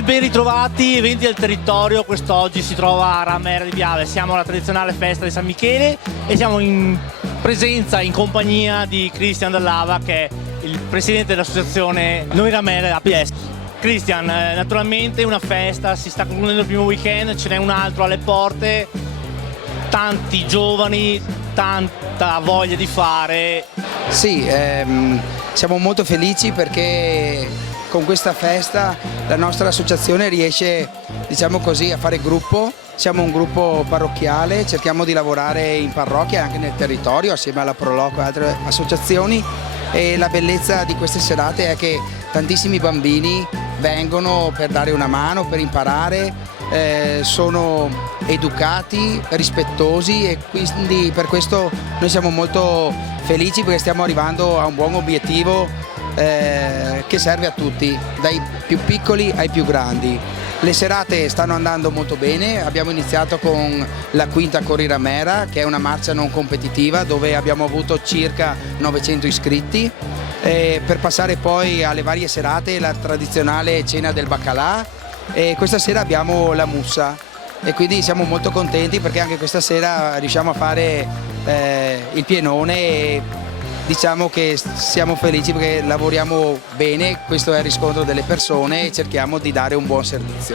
Amici, ben ritrovati, eventi del territorio. Quest'oggi si trova a Ramera di Viale. Siamo alla tradizionale festa di San Michele e siamo in presenza, in compagnia di Cristian Dallava, che è il presidente dell'associazione Noi Ramera APS. Cristian, naturalmente una festa, si sta concludendo il primo weekend, ce n'è un altro alle porte, tanti giovani, tanta voglia di fare. Sì, siamo molto felici perché con questa festa la nostra associazione riesce, diciamo così, a fare gruppo. Siamo un gruppo parrocchiale, cerchiamo di lavorare in parrocchia e anche nel territorio assieme alla Proloco e altre associazioni, e la bellezza di queste serate è che tantissimi bambini vengono per dare una mano, per imparare, sono educati, rispettosi, e quindi per questo noi siamo molto felici perché stiamo arrivando a un buon obiettivo che serve a tutti, dai più piccoli ai più grandi. Le serate stanno andando molto bene, abbiamo iniziato con la quinta Corri Ramera, che è una marcia non competitiva dove abbiamo avuto circa 900 iscritti, per passare poi alle varie serate, la tradizionale cena del baccalà, e questa sera abbiamo la mussa, e quindi siamo molto contenti perché anche questa sera riusciamo a fare il pienone, e diciamo che siamo felici perché lavoriamo bene, questo è il riscontro delle persone e cerchiamo di dare un buon servizio.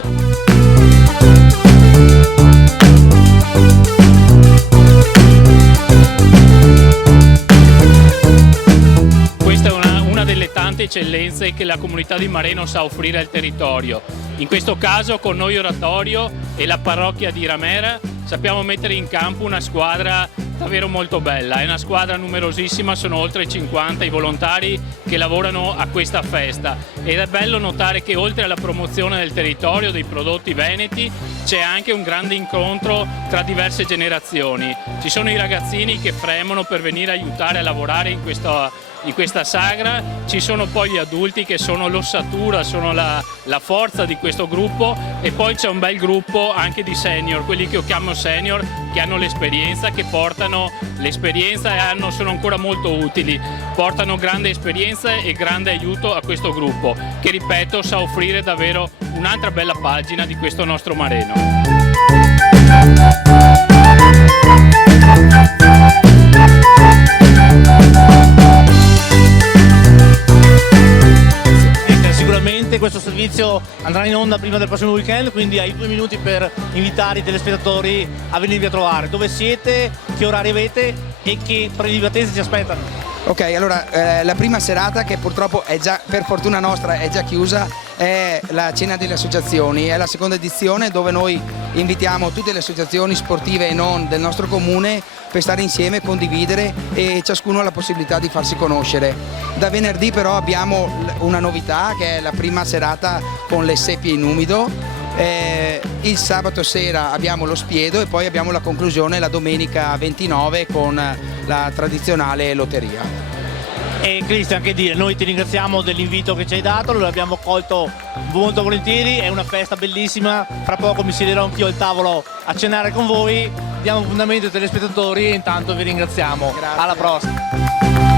Questa è una delle tante eccellenze che la comunità di Mareno sa offrire al territorio. In questo caso con Noi Oratorio e la parrocchia di Ramera sappiamo mettere in campo una squadra davvero molto bella. È una squadra numerosissima, sono oltre 50 i volontari che lavorano a questa festa, ed è bello notare che oltre alla promozione del territorio, dei prodotti veneti, c'è anche un grande incontro tra diverse generazioni. Ci sono i ragazzini che fremono per venire a aiutare a lavorare in questa sagra, ci sono poi gli adulti che sono l'ossatura, sono la forza di questo gruppo, e poi c'è un bel gruppo anche di senior, quelli che io chiamo senior, che hanno l'esperienza, che portano l'esperienza e sono ancora molto utili, portano grande esperienza e grande aiuto a questo gruppo, che ripeto sa offrire davvero un'altra bella pagina di questo nostro Mareno. Sicuramente questo servizio andrà in onda prima del prossimo weekend, quindi hai 2 minuti per invitare i telespettatori a venirvi a trovare. Dove siete, che orari avete e che prelibatezze ci aspettano? Ok, allora la prima serata, che purtroppo è già, per fortuna nostra, è già chiusa, è la cena delle associazioni, è la seconda edizione dove noi invitiamo tutte le associazioni sportive e non del nostro comune per stare insieme, condividere, e ciascuno ha la possibilità di farsi conoscere. Da venerdì però abbiamo una novità, che è la prima serata con le seppie in umido. Il sabato sera abbiamo lo spiedo e poi abbiamo la conclusione la domenica 29 con la tradizionale lotteria. E Cristian, che dire, noi ti ringraziamo dell'invito che ci hai dato, lo abbiamo colto molto volentieri, è una festa bellissima, fra poco mi siederò anch'io al tavolo a cenare con voi, diamo appuntamento ai telespettatori e intanto vi ringraziamo. Grazie. Alla prossima.